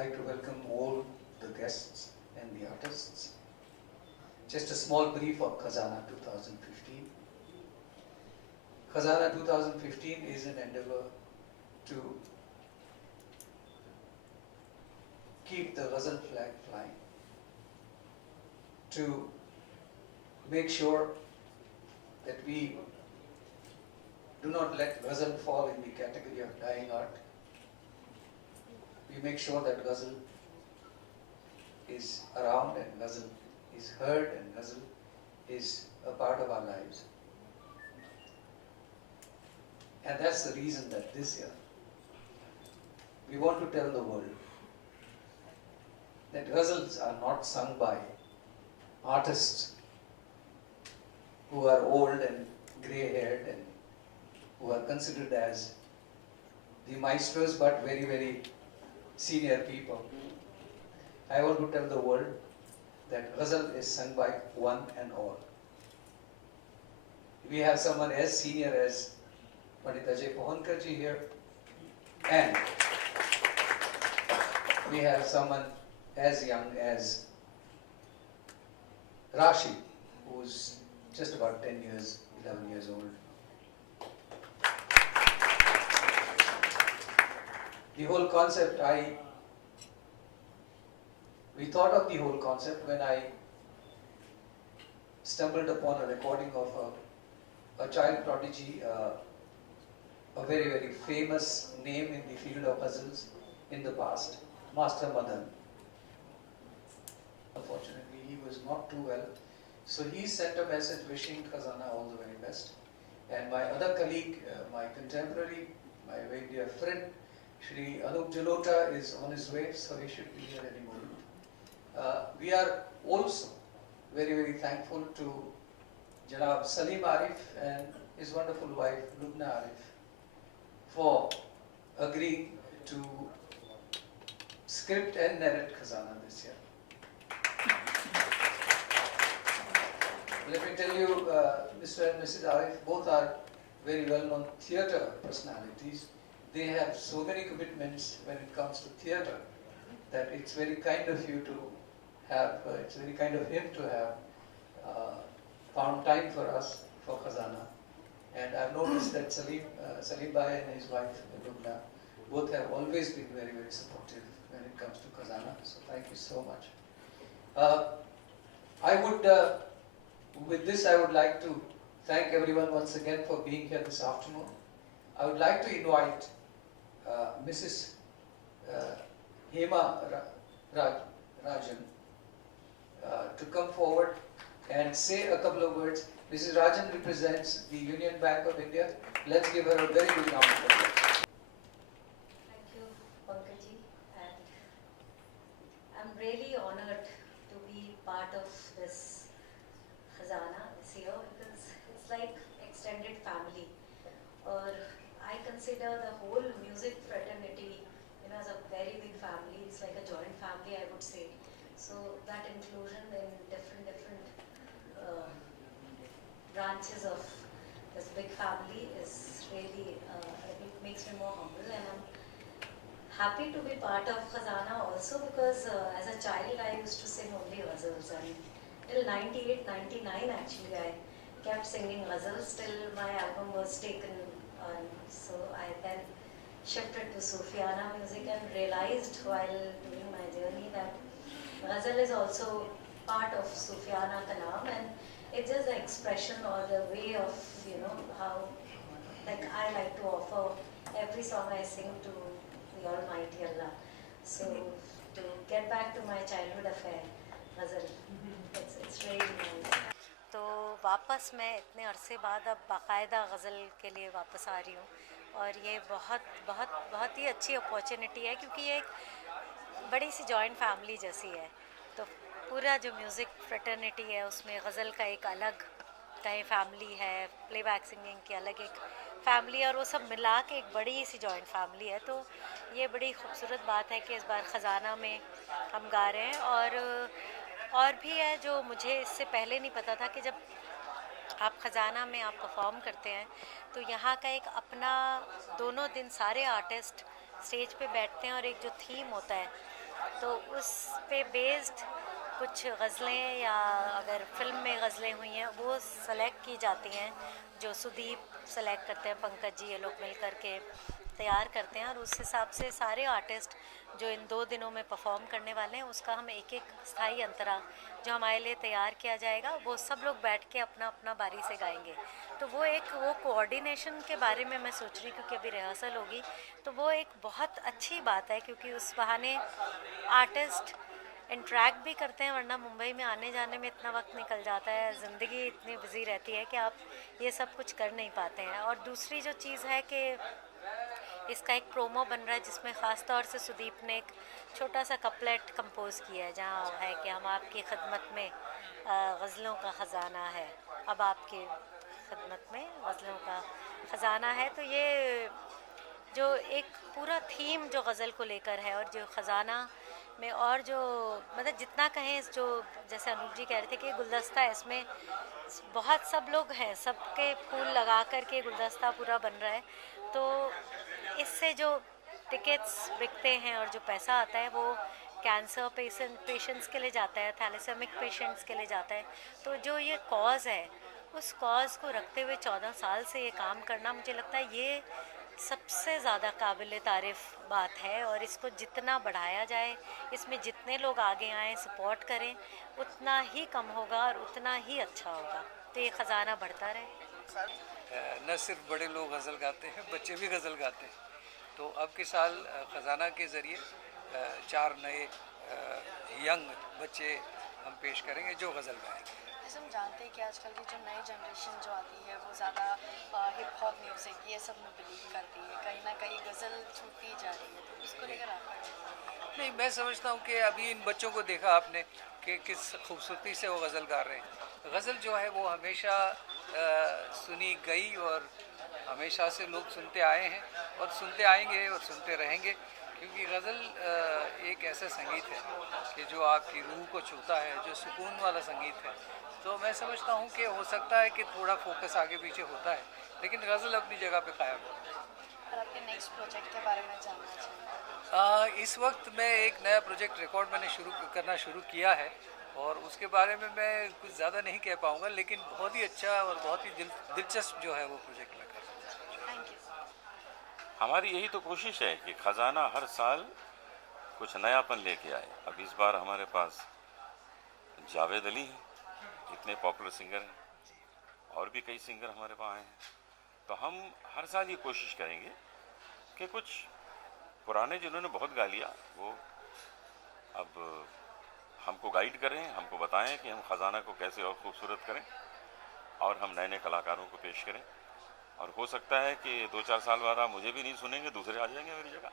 like to welcome all the guests and the artists. Just a small brief of Khazana 2015. Khazana 2015 is an endeavor to keep the Ghazal flag flying, to make sure that we do not let Ghazal fall in the category of dying art. We make sure that Ghazal is around and Ghazal is heard and Ghazal is a part of our lives. And that's the reason that this year we want to tell the world that Ghazals are not sung by artists who are old and grey-haired and who are considered as the maestros but very, very senior people. I want to tell the world that Ghazal is sung by one and all. We have someone as senior as Pandit Ajay Pohankar ji here, and we have someone as young as Rashi, who's just about 10 years, 11 years old. The whole concept, we thought of the whole concept when I stumbled upon a recording of a child prodigy, a very, very famous name in the field of ghazals in the past, Master Madan. Unfortunately, he was not too well, so he sent a message wishing Khazana all the very best. And my other colleague, my contemporary, my very dear friend, Shri Anup Jalota is on his way, so he should be here any moment. We are also very, very thankful to Janab Salim Arif and his wonderful wife Lubna Arif for agreeing to script and narrate Khazana this year. Let me tell you, Mr. and Mrs. Arif both are very well-known theatre personalities. They have so many commitments when it comes to theatre that it's very kind of you to have, it's very kind of him to have found time for us for Khazana. And I've noticed that Salim Bhai and his wife Lubna both have always been very, very supportive when it comes to Khazana. So thank you so much. With this, I would like to thank everyone once again for being here this afternoon. I would like to invite Mrs. Hema Rajan to come forward and say a couple of words. Mrs. Rajan represents the Union Bank of India. Let's give her a very big round of applause. Thank you, Pankaj-ji, and I'm really honored to be part of this Khazana this year because it's like extended family. Or I consider the whole music fraternity, as a very big family. It's like a joint family, I would say. So that inclusion in different branches of this big family is really, it makes me more humble, and I'm happy to be part of Khazana also because as a child I used to sing only ghazals, and till 98, 99 actually I kept singing ghazals till my album was taken on. So I then shifted to Sufiana music and realized while doing my journey that ghazal is also part of Sufiana Kalam, and it's just the expression or the way of, how like I like to offer every song I sing to the Almighty Allah. So to get back to my childhood affair, ghazal, it's really nice. तो वापस मैं इतने अरसे बाद अब बाकायदा गज़ल के लिए वापस आ रही हूँ, और ये बहुत बहुत बहुत ही अच्छी अपॉर्चुनिटी है क्योंकि ये एक बड़ी सी जॉइंट फैमिली जैसी है। तो पूरा जो म्यूज़िक फ्रेटर्निटी है उसमें गज़ल का एक अलग कहीं फैमिली है, प्लेबैक सिंगिंग की अलग एक फैमिली, और वो सब मिला के एक बड़ी सी जॉइंट फैमिली है। तो ये बड़ी खूबसूरत बात है कि इस बार ख़जाना में हम गा रहे हैं। और भी है जो मुझे इससे पहले नहीं पता था कि जब आप ख़जाना में आप परफॉर्म करते हैं तो यहाँ का एक अपना, दोनों दिन सारे आर्टिस्ट स्टेज पे बैठते हैं और एक जो थीम होता है तो उस पे बेस्ड कुछ गज़लें या अगर फिल्म में गज़लें हुई हैं वो सेलेक्ट की जाती हैं, जो सुदीप सेलेक्ट करते हैं, पंकज जी ये लोग मिल कर के तैयार करते हैं, और उस हिसाब से सारे आर्टिस्ट जो इन 2 दिनों में परफॉर्म करने वाले हैं उसका हम एक एक स्थाई अंतरा जो हमारे लिए तैयार किया जाएगा वो सब लोग बैठ के अपना अपना बारी से गाएंगे। तो वो कोऑर्डिनेशन के बारे में मैं सोच रही, क्योंकि अभी रिहर्सल होगी, तो वो एक बहुत अच्छी बात है, क्योंकि उस बहाने आर्टिस्ट इंटरेक्ट भी करते हैं, वरना मुंबई में आने जाने में इतना वक्त निकल जाता है, ज़िंदगी इतनी बिजी रहती है कि आप ये सब कुछ कर नहीं पाते हैं। और दूसरी जो चीज़ है कि इसका एक प्रोमो बन रहा है जिसमें ख़ास तौर से सुदीप ने एक छोटा सा कपलेट कंपोज़ किया है, जहाँ है कि हम आपकी खिदमत में गज़लों का ख़जाना है, अब आपकी खिदमत में गज़लों का ख़जाना है। तो ये जो एक पूरा थीम जो गज़ल को लेकर है, और जो ख़जाना में और जो मतलब जितना कहें, जो जैसे अनूप जी कह रहे थे कि गुलदस्ता है, इसमें बहुत सब लोग हैं, सबके फूल लगा कर के गुलदस्ता पूरा बन रहा है। तो इससे जो टिकट्स बिकते हैं और जो पैसा आता है वो कैंसर पेशेंट्स के लिए जाता है, थैलेसेमिक पेशेंट्स के लिए जाता है। तो जो ये कॉज़ है उस कॉज़ को रखते हुए 14 साल से ये काम करना, मुझे लगता है ये सबसे ज़्यादा काबिल तारीफ़ बात है। और इसको जितना बढ़ाया जाए, इसमें जितने लोग आगे आएँ, सपोर्ट करें, उतना ही कम होगा और उतना ही अच्छा होगा। तो ये ख़जाना बढ़ता रहे। न सिर्फ बड़े लोग गज़ल गाते हैं, बच्चे भी गज़ल गाते हैं। तो अब के साल ख़जाना के ज़रिए 4 नए यंग बच्चे हम पेश करेंगे जो गज़ल गाएंगे। जैसे हम जानते हैं कि आजकल की जो नई जनरेशन जो आती है वो ज़्यादा हिप हॉप म्यूज़िक ये सब में बिलीव करती है, कहीं ना कहीं गज़ल छूटती जा रही है, तो उसको लेकर आपका नहीं, मैं समझता हूँ कि अभी इन बच्चों को देखा आपने कि किस खूबसूरती से वो गज़ल गा रहे हैं। गज़ल जो है वो हमेशा सुनी गई और हमेशा से लोग सुनते आए हैं और सुनते आएंगे और सुनते रहेंगे, क्योंकि गज़ल एक ऐसा संगीत है कि जो आपकी रूह को छूता है, जो सुकून वाला संगीत है। तो मैं समझता हूँ कि हो सकता है कि थोड़ा फोकस आगे पीछे होता है, लेकिन गज़ल अपनी जगह पे कायम है। और आपके नेक्स्ट प्रोजेक्ट के बारे में जानना चाहिए। इस वक्त मैं एक नया प्रोजेक्ट रिकॉर्ड मैंने करना शुरू किया है, और उसके बारे में मैं कुछ ज़्यादा नहीं कह पाऊँगा, लेकिन बहुत ही अच्छा और बहुत ही दिलचस्प जो है वो प्रोजेक्ट मैं कर रहा हूँ। Thank you. हमारी यही तो कोशिश है कि ख़जाना हर साल कुछ नयापन लेके आए। अब इस बार हमारे पास जावेद अली हैं, इतने पॉपुलर सिंगर हैं, और भी कई सिंगर हमारे पास आए हैं। तो हम हर साल ये कोशिश करेंगे कि कुछ पुराने जिन्होंने बहुत गा लिया वो अब हमको गाइड करें, हमको बताएं कि हम ख़जाना को कैसे और ख़ूबसूरत करें, और हम नए नए कलाकारों को पेश करें। और हो सकता है कि 2-4 साल बाद आप मुझे भी नहीं सुनेंगे, दूसरे आ जाएंगे मेरी जगह।